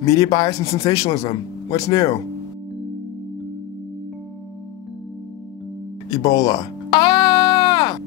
Media bias and sensationalism. What's new? Ebola. Ah!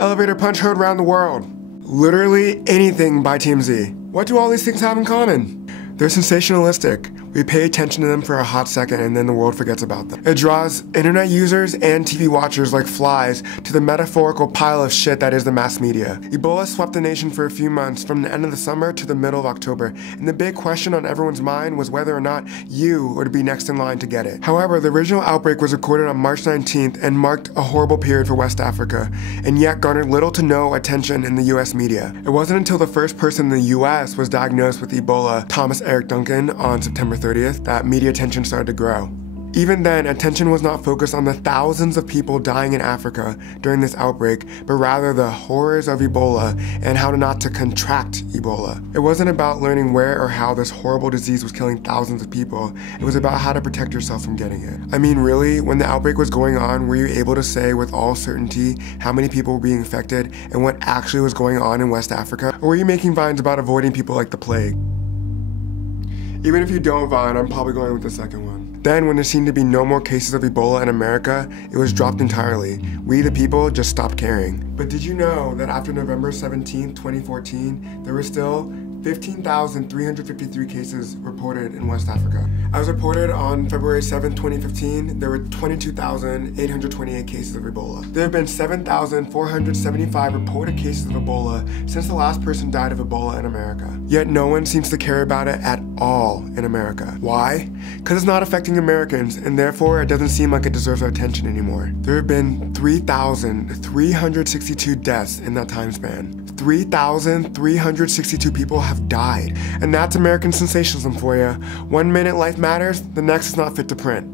Elevator punch heard around the world. Literally anything by TMZ. What do all these things have in common? They're sensationalistic. We pay attention to them for a hot second and then the world forgets about them. It draws internet users and TV watchers like flies to the metaphorical pile of shit that is the mass media. Ebola swept the nation for a few months from the end of the summer to the middle of October, and the big question on everyone's mind was whether or not you would be next in line to get it. However, the original outbreak was recorded on March 19th and marked a horrible period for West Africa, and yet garnered little to no attention in the US media. It wasn't until the first person in the US was diagnosed with Ebola, Thomas Eric Duncan, on September 30th, that media attention started to grow. Even then, attention was not focused on the thousands of people dying in Africa during this outbreak, but rather the horrors of Ebola and how not to contract Ebola. It wasn't about learning where or how this horrible disease was killing thousands of people. It was about how to protect yourself from getting it. I mean, really, when the outbreak was going on, were you able to say with all certainty how many people were being infected and what actually was going on in West Africa? Or were you making vines about avoiding people like the plague? Even if you don't vine, I'm probably going with the second one. Then, when there seemed to be no more cases of Ebola in America, it was dropped entirely. We, the people, just stopped caring. But did you know that after November 17, 2014, there were still 15,353 cases reported in West Africa? As reported on February 7, 2015, there were 22,828 cases of Ebola. There have been 7,475 reported cases of Ebola since the last person died of Ebola in America. Yet no one seems to care about it at all in America. Why? Because it's not affecting Americans, and therefore it doesn't seem like it deserves our attention anymore. There have been 3,362 deaths in that time span. 3,362 people have died. And that's American sensationalism for you. 1 minute life matters, the next is not fit to print.